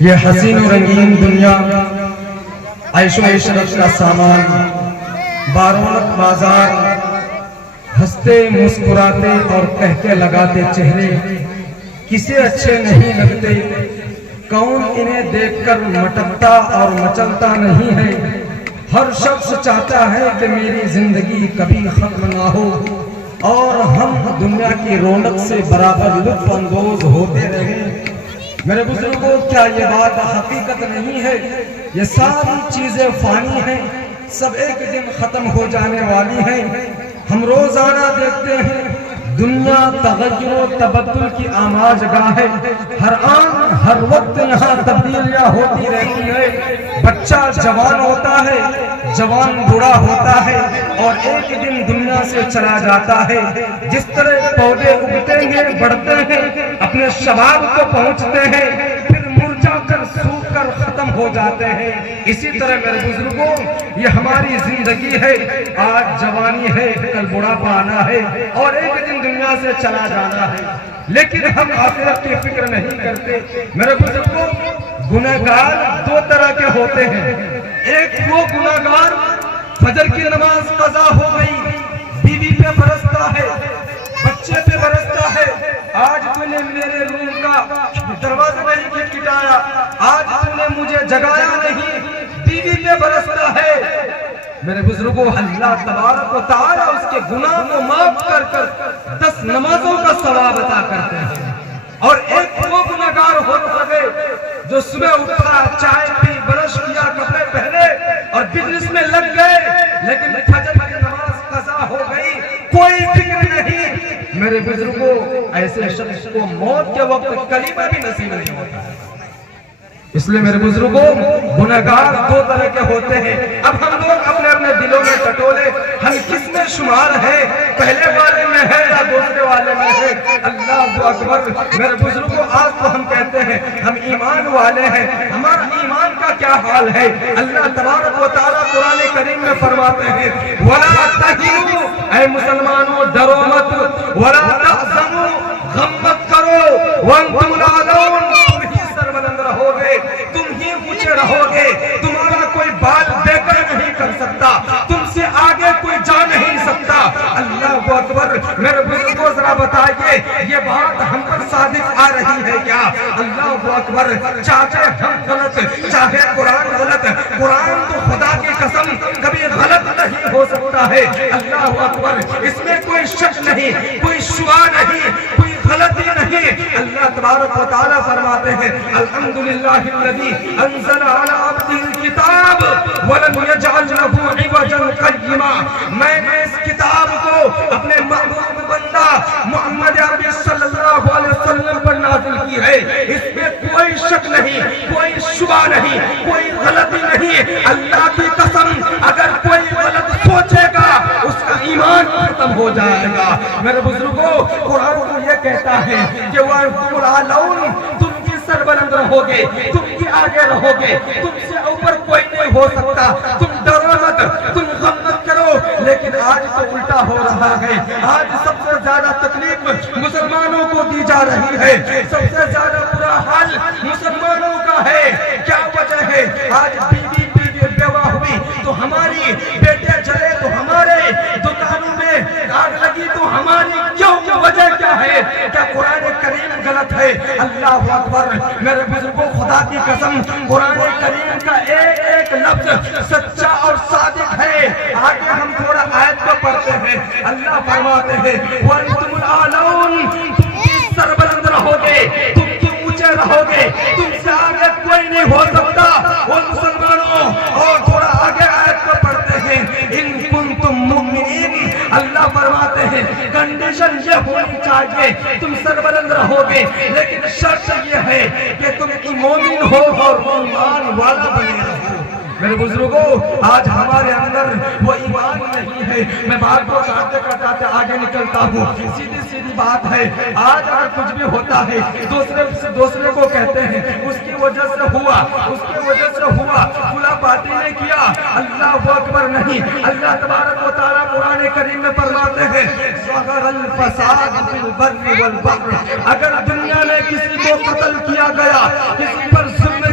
یہ حسین و رنگین دنیا عیش و عشرت کا سامان، بارونق بازار، ہنستے مسکراتے اور کہتے لگاتے چہرے کسے اچھے نہیں لگتے، کون انہیں دیکھ کر مٹکتا اور مچلتا نہیں ہے۔ ہر شخص چاہتا ہے کہ میری زندگی کبھی ختم نہ ہو اور ہم دنیا کی رونق سے برابر لطف اندوز ہوتے رہیں۔ میرے بزرگوں، کیا یہ بات حقیقت نہیں ہے؟ یہ ساری چیزیں فانی ہیں، سب ایک دن ختم ہو جانے والی ہیں۔ ہم روزانہ دیکھتے ہیں دنیا تغیر و تبدل کی آماج گاہ ہے، ہر آن ہر وقت یہاں تبدیلیاں ہوتی رہتی ہے۔ بچہ جوان ہوتا ہے، جوان بوڑھا ہوتا ہے اور ایک دن دنیا سے چلا جاتا ہے۔ جس طرح پودے اگتے ہیں، بڑھتے ہیں، اپنے شباب کو پہنچتے ہیں، پھر مرجھا کر سوکھ کر ختم ہو جاتے ہیں، اسی طرح میرے بزرگوں یہ ہماری زندگی ہے۔ آج جوانی ہے، کل بڑھاپا آنا ہے اور ایک دن دنیا سے چلا جانا ہے، لیکن ہم آخرت کی فکر نہیں کرتے۔ میرے بزرگوں، گنہگار دو طرح کے ہوتے ہیں۔ ایک وہ گنہگار فجر کی نماز قضا ہو گئی، بیوی پہ برستا ہے، بچے پہ برستا ہے، آج تو نے میرے روم کا دروازہ نہیں کھٹکھٹایا، آج تو نے مجھے جگایا نہیں، بیوی پہ برستا ہے۔ میرے بزرگوں، اللہ تبارک و تعالی اس کے گناہ کو معاف کر کر 10 نمازوں کا ثواب عطا کرتے ہیں۔ اور ایک وہ گنہگار ہوتا ہے جو صبح اٹھا، چائے پی، برش کیا، کپڑے پہنے اور بزنس میں لگ گئے، لیکن فجر کی نماز قضا ہو گئی، کوئی فکر نہیں۔ میرے بزرگوں، ایسے شخص کو موت کے وقت کلمہ بھی نصیب نہیں ہوتا ہے۔ اس لئے میرے بزرگوں، گنہگار دو طرح کے ہوتے ہیں۔ اب ہم لوگ اپنے اپنے دلوں میں ٹٹولے، ہم کس میں شمار ہیں؟ پہلے والے میں ہے یا دوسرے والے میں ہے؟ اللہ اکبر! میرے بزرگوں، آج تو ہم کہتے ہیں ہم ایمان والے ہیں، ہمارا ایمان کا کیا حال ہے؟ اللہ تبارک و تعالیٰ قرآن کریم میں فرماتے ہیں وَلَا تَهِنُوا، اے مسلمانوں ڈرو مت، وَلَا تَحْزَنُوا، غم مت کرو، وَأَنْتُمُ الْأَعْلَوْنَ، رہو گے، تم ہی اونچے رہو گے، تمہارا کوئی بال بے کر نہیں کر سکتا، تم سے آگے کوئی جا نہیں سکتا۔ اللہ اکبر! میرے بزرگوں، ذرا بتائیے یہ بات ہم پر صادق آ رہی ہے کیا؟ اللہ اکبر! چاہے ہم غلط، چاہے قرآن غلط، قرآن تو خدا کی قسم کبھی غلط نہیں ہو سکتا ہے۔ اللہ اکبر! اس میں کوئی شک نہیں، کوئی شبہ نہیں، کوئی غلطی نہیں۔ اللہ تبارک و تعالیٰ فرماتے ہیں الحمدللہ الذی انزل علی عبدہ الکتاب ولم یجعل لہ عوجا قیما، میں نے اس کتاب کو اپنے محبوب بندہ محمد عربی صلی اللہ علیہ وسلم پر نازل کی ہے، اس میں کوئی شک نہیں، کوئی شبہ نہیں، کوئی غلطی نہیں۔ اللہ کی قسم اگر کوئی غلط سوچے گا اس کا ایمان ختم ہو جائے گا۔ میرے بزرگوں، قرآن تو یہ کہتا ہے کہ وَأَنْتُمُ الْأَعْلَوْنَ، تم کی سربلند رہو گے، تم کی آگے رہو گے، تم سے اوپر کوئی نہیں ہو سکتا، تم ڈرو مت، تم غم مت کرو۔ لیکن آج تو الٹا ہو رہا ہے، آج سب سے زیادہ تکلیف مسلمانوں کو دی جا رہی ہے، سب سے زیادہ برا حال مسلمانوں کا ہے۔ کیا وجہ ہے؟ آج بیوی بیوہ ہوئی تو ہماری، بیٹے چلے تو ہمارے، دکانوں میں آگ لگی تو ہماری، کیوں؟ وجہ کیا ہے؟ کیا قرآن کریم غلط ہے؟ اللہ اکبر! میرے بزرگوں، خدا کی قسم قرآن کریم کا ایک ایک لفظ سچا اور صادق ہے۔ آگے ہم تھوڑا آیت کو پڑھتے ہیں، اللہ فرماتے ہیں وَأَنْتُمُ الْأَعْلَوْنَ، تم کی سربلند رہو گے، تم کی اونچے رہو گے، تم سے آگے کوئی نہیں ہو سکتا۔ وہ مسلمانوں، اور تھوڑا آگے آیت کو پڑھتے ہیں اِن كُنتُم مُؤْمِنِينَ، اللہ فرماتے ہیں کنڈیشن یہ ہونی چاہیے تم سربلند رہو گے، لیکن شرط یہ ہے کہ تم مومن ہو اور ایمان والا بنے رہو۔ میرے بزرگوں، آج ہمارے اندر وہ ایمان نہیں ہے۔ میں بات کو کاٹتے کاٹتے آگے نکلتا ہوں، سیدھی سیدھی بات ہے۔ آج اگر کچھ بھی ہوتا ہے دوسرے کو کہتے ہیں اس کی وجہ سے ہوا، اس کی وجہ سے ہوا، فلاں پارٹی نے کیا۔ اللہ اکبر نہیں، اللہ تبارک و تعالیٰ قرآن کریم میں فرماتے ہیں ظہر الفساد فی البر والبحر، اگر دنیا میں کسی کو قتل کیا گیا، کسی پر ظلم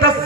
10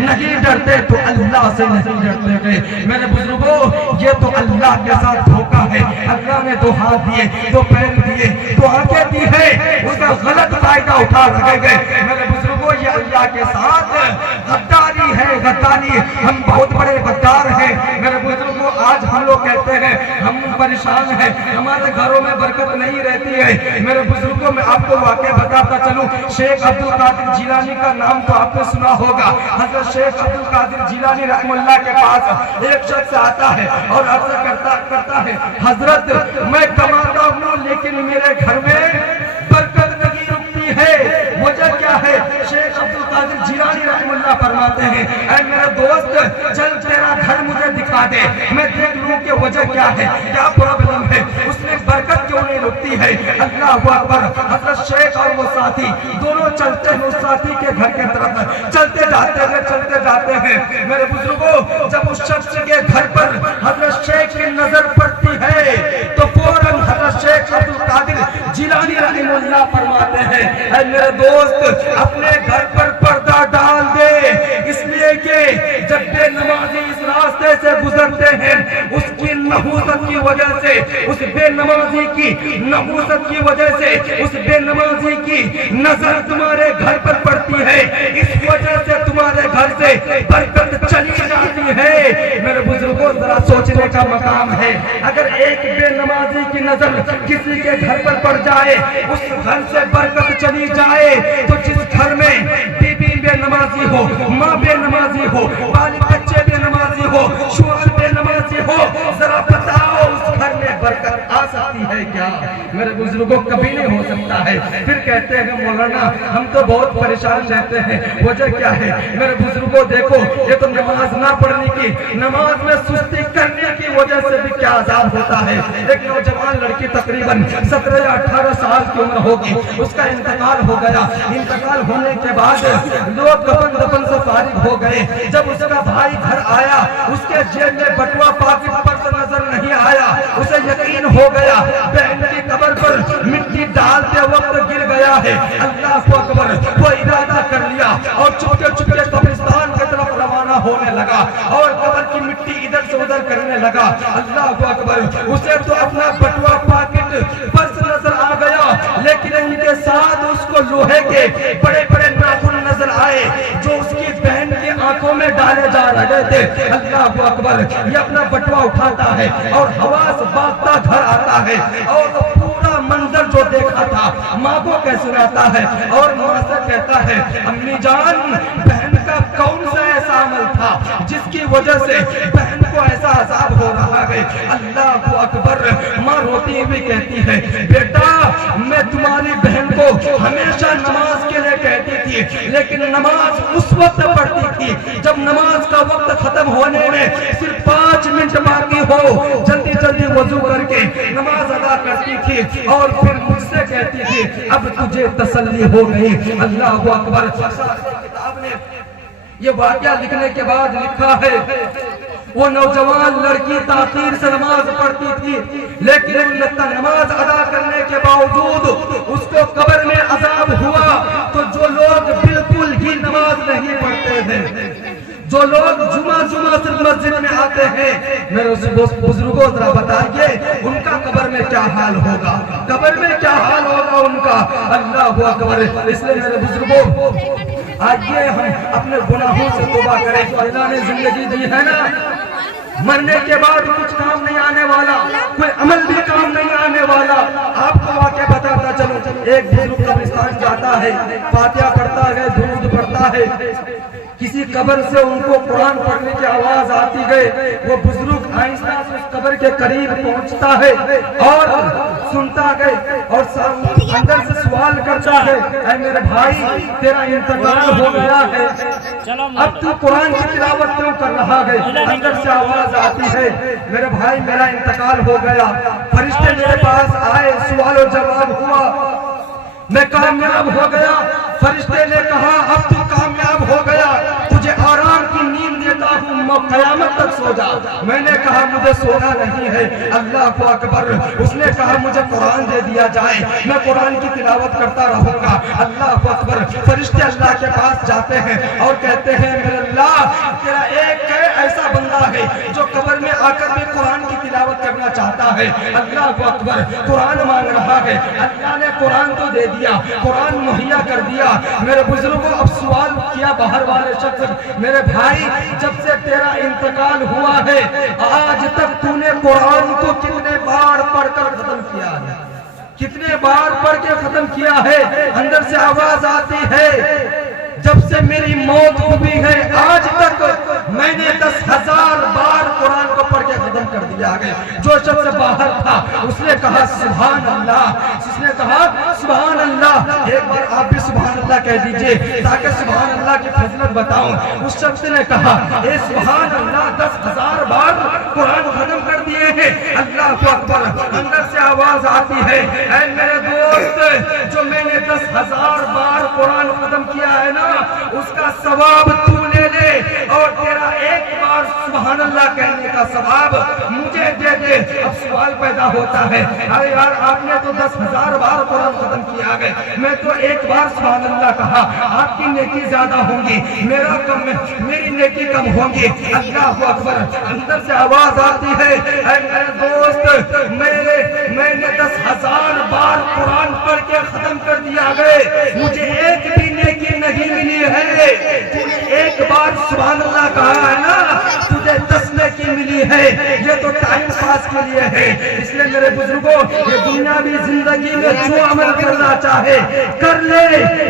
نہیں ڈرتے تو اللہ سے نہیں ڈرتے گئے۔ میرے بزرگوں یہ تو اللہ کے ساتھ دھوکہ ہے۔ اللہ نے دو ہاتھ دیے، دو پیر دیے، دو آنکھیں دی ہے، اس کا غلط فائدہ اٹھا رکھے گئے۔ میرے بزرگوں یہ اللہ کے ساتھ غداری ہے، غداری۔ ہم بہت بڑے غدار ہیں۔ میرے بزرگوں آج ہم لوگ کہتے ہیں ہم پریشان ہیں، ہمارے گھروں میں برکت نہیں رہتی ہے۔ میرے بزرگوں میں آپ کو واقعہ بتاتا چلوں، شیخ عبد القادر جیلانی کا نام تو آپ نے سنا ہوگا۔ حضرت شیخ عبد القادر جیلانی رحمہ اللہ کے پاس ایک شخص آتا ہے اور عرض کرتا ہے حضرت میں کماتا ہوں لیکن میرے گھر میں برکت نہیں رکتی ہے، وجہ کیا ہے؟ شیخ عبد القادر جیلانی رحمہ اللہ فرماتے ہیں اے میرے دوست چل تیرا گھر مجھے دکھا دے، میں دیکھ لوں کہ وجہ کیا ہے، کیا پرابلم ہے، اس میں برکت کیوں نہیں رکتی ہے۔ اللہ اکبر۔ حضرت شیخ اور وہ ساتھی دونوں چلتے ہیں اس ساتھی کے گھر کے طرف، چلتے جاتے ہیں۔ میرے بزرگوں جب اس شخص کے گھر پر حضرت شیخ کی نظر پڑتی ہے تو فوراً حضرت شیخ عبد القادر جیلانی رحمہ اللہ فرماتے ہیں اے میرے دوست اپنے گھر پر پردہ ڈال دے، اس لیے کہ جب بے نمازی اس راستے سے گزرتے ہیں اس کی نحوست کی وجہ سے، اس بے نمازی کی نحوست کی وجہ سے، اس بے نمازی کی نظر تمہارے گھر پر پڑتی ہے، اس وجہ سے تمہارے گھر سے برکت چلی جاتی ہے۔ میرے بزرگوں ذرا سوچنے کا مقام ہے، اگر ایک بے نمازی کی نظر کسی کے گھر پر پڑ جائے، اس گھر سے برکت چلی جائے، تو جس گھر میں بیوی بے نمازی ہو، ماں بے نمازی ہو، بالی بچے بے نمازی ہو، شوہر بے نمازی ہو، ذرا بتاؤ اس گھر میں برکت آ سکتی ہے کیا؟ میرے بزرگوں کبھی نہیں ہو سکتا ہے۔ پھر کہتے ہیں مولانا ہم تو بہت پریشان رہتے ہیں، وجہ کیا ہے؟ میرے بزرگوں دیکھو یہ تو نماز نہ پڑھنے کی، نماز میں سستی کرنے کی وجہ سے بھی کیا عذاب ہوتا ہے۔ ایک نوجوان لڑکی تقریباً 17 یا 18 سال کی عمر ہوگی، اس کا انتقال ہو گیا۔ انتقال ہونے کے بعد لوگ کفن دفن سے فارغ ہو گئے۔ جب اس کا بھائی گھر آیا اس کے جیب میں بٹوا پاکٹ پر سے نظر نہیں آیا، اسے یقین ہو گیا بہن کی قبر پر مٹی ڈالتے وقت گر گیا ہے۔ اللہ اکبر۔ وہ ارادہ کر لیا اور چپکے چپکے قبرستان کی طرف روانہ ہونے لگا اور قبر کی مٹی ادھر سے ادھر کرنے لگا۔ اللہ اکبر۔ اسے تو اپنا بٹوا پاکٹ پرس نظر آ گیا لیکن ان کے ساتھ اس کو لوہے کے بڑے بڑے ناخن نظر آئے جو اس کی بہن کی آنکھوں میں ڈالے جا رہے تھے۔ اللہ اکبر۔ یہ اپنا بٹوا اٹھاتا ہے اور حواس باغتا گھر آتا ہے اور پورا منظر جو دیکھا تھا ماں کو کہہ سناتا ہے اور ماں سے کہتا ہے امی جان بہن کا کون سا ایسا عمل تھا جس کی وجہ سے بہن کو ایسا عذاب ہو رہا ہے؟ اللہ اکبر۔ ماں روتی ہوئی کہتی ہے بیٹا میں تمہاری بہن کو ہمیشہ نماز کے لیے کہتی تھی لیکن نماز اس وقت پڑھتی تھی جب نماز کا وقت ختم ہونے میں صرف 5 منٹ باقی ہو، جلدی جلدی وضو کر کے نماز ادا کرتی تھی اور پھر مجھ سے کہتی تھی اب تجھے تسلی ہو گئی۔ اللہ اکبر۔ کتاب نے یہ واقعہ لکھنے کے بعد لکھا ہے وہ نوجوان لڑکی تاخیر سے نماز پڑھتی تھی لیکن نماز ادا کرنے کے باوجود اس کو قبر میں عذاب ہوا۔ تو جو لوگ بالکل ہی نماز نہیں پڑھتے ہیں، جو لوگ جمعہ صرف مسجد میں آتے ہیں، میرے بزرگوں ذرا بتائیے ان کا قبر میں کیا حال ہوگا، قبر میں کیا حال ہوگا ان کا۔ اللہ اکبر۔ اس لیے میرے بزرگوں آئیے ہم اپنے گناہوں سے توبہ کریں۔ جو اللہ نے زندگی دی ہے نا، مرنے کے بعد کچھ کام نہیں آنے والا، کوئی عمل بھی کام نہیں آنے والا۔ آپ کو واقعہ بتاتا چلو، ایک بزرگ قبرستان جاتا ہے، فاتحہ پڑھتا ہے، درود پڑھتا ہے، کسی قبر سے ان کو قرآن پڑھنے کی آواز آتی گئے، وہ بزرگ آہستہ سے اس قبر کے قریب پہنچتا ہے اور سنتا گئے اور اندر سے سوال کرتا ہے اے میرے بھائی تیرا انتقال ہو گیا ہے، اب تو قرآن کی تلاوت کیوں کر رہا ہے؟ اندر سے آواز آتی ہے میرے بھائی میرا انتقال ہو گیا، فرشتے میرے پاس آئے، سوال و جواب ہوا، میں کامیاب ہو گیا۔ فرشتے نے کہا اب تو کامیاب ہو گیا، تجھے آرام کی نیند دیتا ہوں، قیامت تک سو سو جا. میں نے کہا مجھے سونا نہیں ہے. اللہ اکبر. اس نے کہا مجھے قرآن دے دیا جائے, میں قرآن کی تلاوت کرتا رہوں گا. اللہ اکبر. فرشتے اللہ کے پاس جاتے ہیں اور کہتے ہیں میرے اللہ تیرا ایک ایسا بندہ ہے جو قبر میں آ کر بھی قرآن کی تلاوت کرنا چاہتا ہے. اللہ اکبر. قرآن مانگ رہا ہے. اللہ نے قرآن تو دے دیا, قرآن مہیا کر دیا. میرے بزرگوں اب سوال کیا باہر والے شخص, میرے بھائی جب سے تیرا انتقال ہوا ہے آج تک تو نے قرآن کو کتنے بار پڑھ کر ختم کیا ہے؟ کتنے بار پڑھ کے ختم کیا ہے؟ اندر سے آواز آتی ہے جب سے میری موت ہوئی ہے آج تک میں نے 10,000 بار قرآن کو پڑھ کے ختم کر دیا ہے. جو شخص باہر تھا اس نے کہا سبحان اللہ. اس نے کہا سبحان اللہ. ایک بار آپ بھی سبحان اللہ کہہ دیجئے تاکہ سبحان اللہ کی فضیلت بتاؤں. اس شخص نے کہا اے سبحان اللہ 10,000 بار قرآن ختم کر دیے ہیں. اللہ اکبر. اندر سے آواز آتی ہے اے میرے دوست جو میں نے 10,000 بار قرآن ختم کیا ہے نا اس کا ثواب تو لے لے اور تیرا ایک بار سبحان اللہ کہنے کا ثواب مجھے دے دے. اب سوال پیدا ہوتا ہے ارے یار آپ نے تو 10,000 بار قرآن ختم کیا ہے, میں تو ایک بار سبحان اللہ کہا. آپ کی نیکی زیادہ ہوں گی, میری نیکی کم ہوں گی. اللہ اکبر. اندر سے آواز آتی ہے اے میرے دوست میں نے 10,000 بار قرآن پڑھ کے ختم کر دیا گئے, مجھے ایک بھی نیکی نہیں ملی ہے. ایک بار سبحان اللہ کہا ہے نا تجھے 10 نیکی ملی ہے. یہ تو ٹائم پاس کے لیے ہے. اس لیے میرے بزرگوں یہ دنیاوی زندگی میں جو عمل کرنا چاہے کر لے,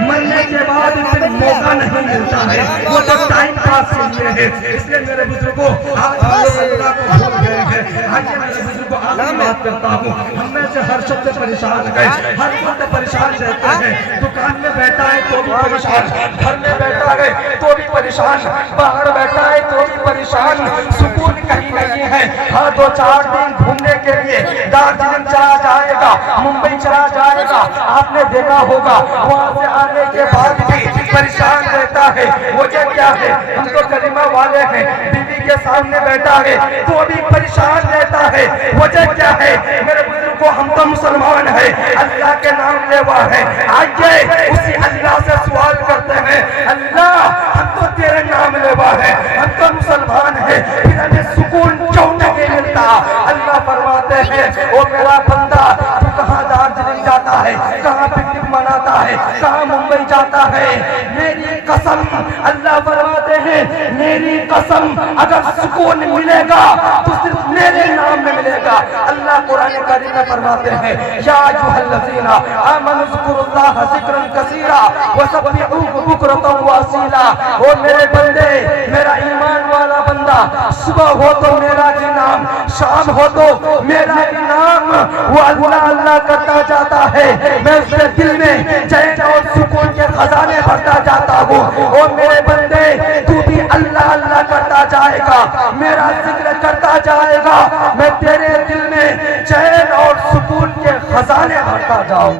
مرنے کے بعد پھر موقع نہیں ملتا ہے, وہ تو ٹائم پاس کے لیے ہے. اس لیے میرے بزرگوں آج اللہ کو بھول گئے ہیں. آج میرے بزرگوں آج بات کرتا ہوں ہم میں سے ہر شخص پریشان ہے, ہر وقت پریشان رہتے ہیں. دکان میں بیٹھا ہے تو بھی پریشان, گھر میں بیٹھا ہے تو بھی پریشان, باہر بیٹھا ہے تو بھی پریشان. سکون کہیں نہیں ہے. ہاں 2-4 دن گھومنے کے لیے دارجلنگ چلا جائے گا, ممبئی چلا جائے گا, آپ نے دیکھا ہوگا وہاں سے آنے کے بعد بھی پریشان رہتا ہے. وجہ کیا ہے؟ ہم تو کلمہ والے ہیں, بیوی کے سامنے بیٹھا ہے تو بھی پریشان رہتا ہے. وجہ کیا ہے؟ میرے بزرگوں ہم تو مسلمان ہیں, اللہ کے نام لیوا ہے. آئیے اسی اللہ سے سوال کرتے ہیں اللہ ہم تو تیرے نام لیوا ہے, ہم تو مسلمان ہیں, پھر ہمیں سکون کیوں نہیں ملتا؟ اللہ فرماتے ہیں او میرا بندہ تو کہاں دارجلنگ جاتا ہے, کہاں پکنک مناتا ہے, کہاں ممبئی جاتا ہے. میری قسم اللہ فرماتے ہیں میری قسم اگر سکون ملے گا تو صرف میرے نام میں ملے گا. اللہ قرآن کریم میں فرماتے ہیں یا ایھا الذین آمنوا اذکروا اللہ ذکرا کثیرا وسبحوہ بکرۃ واصیلا. او میرے بندے, میرا ایمان والا بندہ, صبح ہو تو میرا ہی نام, شام ہو تو میرا ہی نام, وہ اللہ اللہ کرتا جاتا ہے. میں اس کے دل میں چین اور سکون کے خزانے بھرتا جاتا ہوں. او میرے بندے تو بھی اللہ اللہ کرتا جائے گا, میرا ذکر کرتا جائے گا, میں تیرے دل میں چین اور سکون کے خزانے بھرتا جاؤں.